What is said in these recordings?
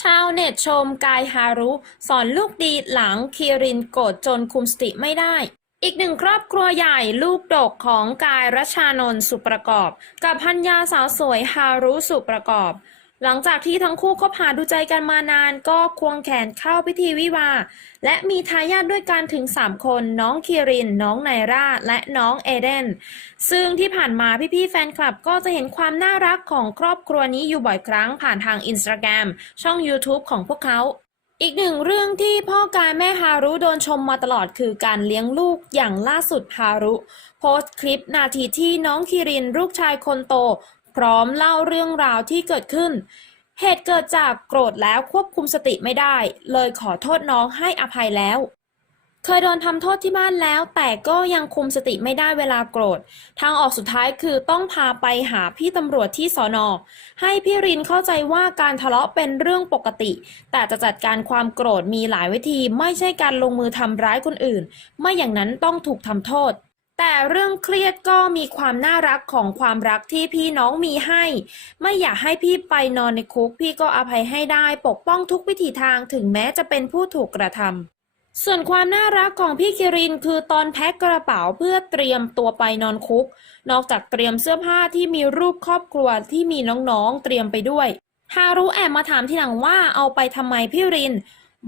ชาวเน็ตชมกายฮารุ สอนลูกดีหลังคีรินโกรธจนคุมสติไม่ได้ อีกหนึ่งครอบครัวใหญ่ลูกดกของกายรัชานนท์สุประกอบ กับพัญญาสาวสวยฮารุสุประกอบ หลังจากที่ทั้งคู่คบหาดูใจกันมานานก็ควงแขนเข้าพิธีวิวา และมีทายาทด้วยกันถึง 3 คน น้องคีริน น้องไนร่าและน้องเอเดน ซึ่งที่ผ่านมาพี่ๆแฟนคลับก็จะเห็นความน่ารักของครอบครัวนี้อยู่บ่อยครั้งผ่านทางอินสตาแกรมช่อง YouTube ของพวกเขาอีกหนึ่งเรื่องที่พ่อกายแม่ฮารุโดนชมมาตลอดคือการเลี้ยงลูกอย่างล่าสุดฮารุ โพสต์คลิปนาทีที่น้องคิรินลูกชายคนโต พร้อมเล่าเรื่องราวที่เกิดขึ้น เหตุเกิดจากโกรธแล้วควบคุมสติไม่ได้ เลยขอโทษน้องให้อภัยแล้ว เคยโดนทำโทษที่บ้านแล้ว แต่ก็ยังคุมสติไม่ได้เวลาโกรธ ทางออกสุดท้ายคือต้องพาไปหาพี่ตำรวจที่สอนอ ให้พี่รินเข้าใจว่าการทะเลาะเป็นเรื่องปกติ แต่จะจัดการความโกรธมีหลายวิธี ไม่ใช่การลงมือทำร้ายคนอื่น ไม่อย่างนั้นต้องถูกทำโทษ แต่เรื่องเครียดก็มีความน่ารักของความรักที่พี่น้องมีให้ ไม่อยากให้พี่ไปนอนในคุก พี่ก็อภัยให้ได้ปกป้องทุกวิถีทางถึงแม้จะเป็นผู้ถูกกระทำส่วนความน่ารักของพี่คิรินคือตอนแพ็คกระเป๋าเพื่อเตรียมตัวไปนอนคุก นอกจากเตรียมเสื้อผ้าที่มีรูปครอบครัวที่มีน้องๆเตรียมไปด้วยฮารุแอบมาถามทีหลังว่าเอาไปทำไมพี่ริน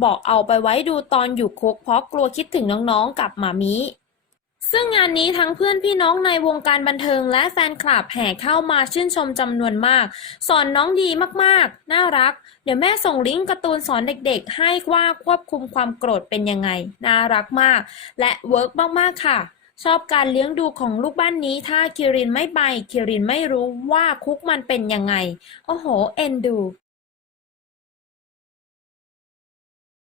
บอกเอาไปไว้ดูตอนอยู่คุกเพราะกลัวคิดถึงน้องๆกับหมามิ ซึ่งงานนี้ทั้งเพื่อนพี่น้องในวงการบันเทิงและแฟนคลับแห่เข้ามาชื่นชมจำนวนมาก สอนน้องดีมากๆ น่ารัก เดี๋ยวแม่ส่งลิงก์การ์ตูนสอนเด็กๆ ให้ว่าควบคุมความโกรธเป็นยังไง น่ารักมาก และเวิร์กมากๆค่ะ ชอบการเลี้ยงดูของลูกบ้านนี้ ถ้าคิรินไม่ไปคิรินไม่รู้ว่าคุกมันเป็นยังไง โอ้โห เอ็นดู